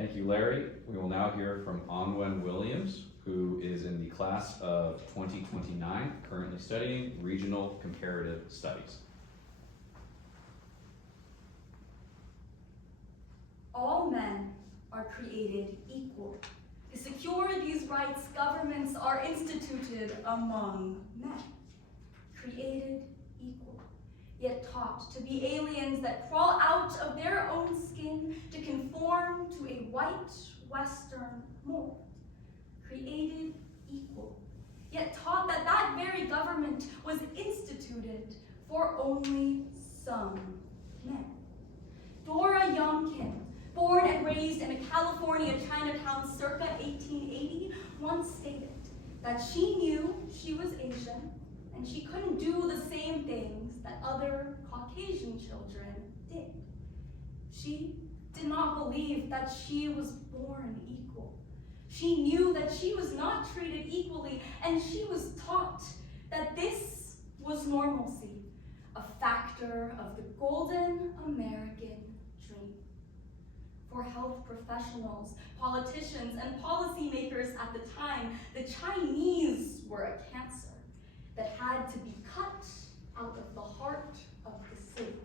Thank you, Larry. We will now hear from Anwen Williams, who is in the class of 2029, currently studying Regional Comparative Studies. All men are created equal. To secure these rights, governments are instituted among men. Created equal, yet taught to be aliens that crawl out of their own skin to conform to a white Western mold. Created equal, yet taught that that very government was instituted for only some men. Dora Youngkin, born and raised in a California Chinatown circa 1880, once stated that she knew she was Asian and she couldn't do the same things that other Caucasian children did. She did not believe that she was born equal. She knew that she was not treated equally, and she was taught that this was normalcy, a factor of the golden American dream. For health professionals, politicians, and policymakers at the time, the Chinese were a cancer that had to be cut out of the heart of the city.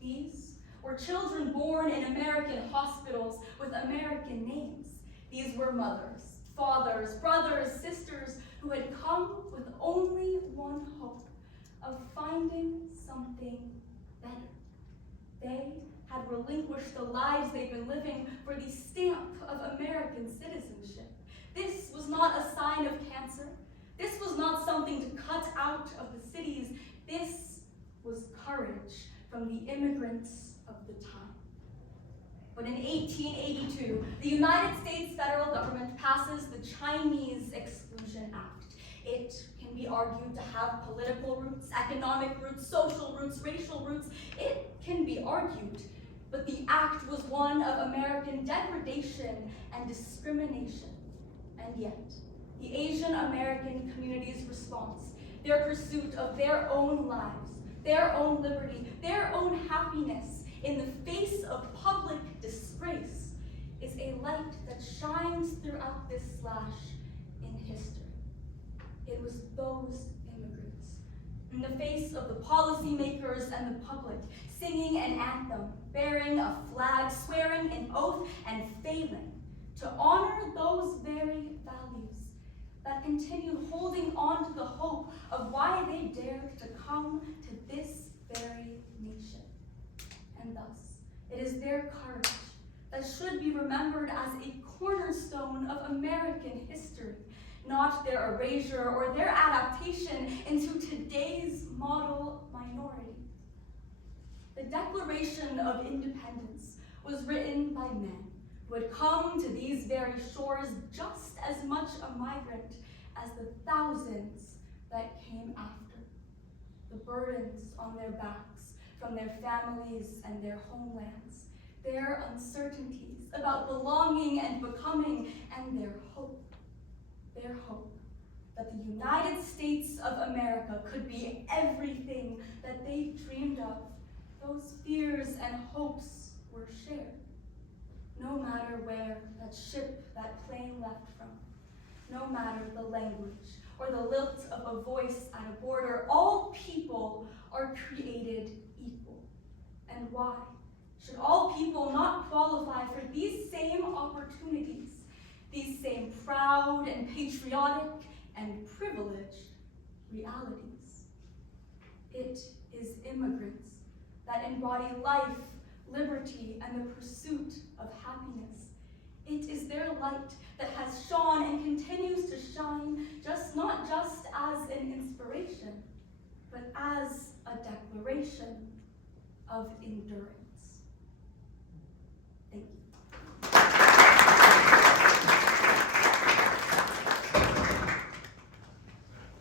These were children born in American hospitals with American names. These were mothers, fathers, brothers, sisters who had come with only one hope of finding something better. They had relinquished the lives they'd been living for the stamp of American citizenship. This was not a sign of cancer. This was not something to cut out of the cities. This was courage from the immigrants of the time. But in 1882, the United States federal government passes the Chinese Exclusion Act. It can be argued to have political roots, economic roots, social roots, racial roots. It can be argued, but the act was one of American degradation and discrimination. And yet, the Asian American community's response, their pursuit of their own lives, their own liberty, their own happiness in the face of public disgrace, is a light that shines throughout this slash in history. It was those immigrants, in the face of the policymakers and the public, singing an anthem, bearing a flag, swearing an oath, and failing to honor those very values that continued holding on to the hope of why they dared to come to this very nation. And thus, it is their courage that should be remembered as a cornerstone of American history, not their erasure or their adaptation into today's model minority. The Declaration of Independence was written by men who had come to these very shores just as much a migrant as the thousands that came after. The burdens on their backs from their families and their homelands, their uncertainties about belonging and becoming, and their hope that the United States of America could be everything that they dreamed of. Those fears and hopes were shared. No matter where that ship, that plane left from, no matter the language or the lilt of a voice at a border, all people are created equal. And why should all people not qualify for these same opportunities, these same proud and patriotic and privileged realities? It is immigrants that embody life, liberty, and the pursuit of happiness. It is their light that has shone and continues to shine, not just as an inspiration, but as a declaration of endurance. Thank you.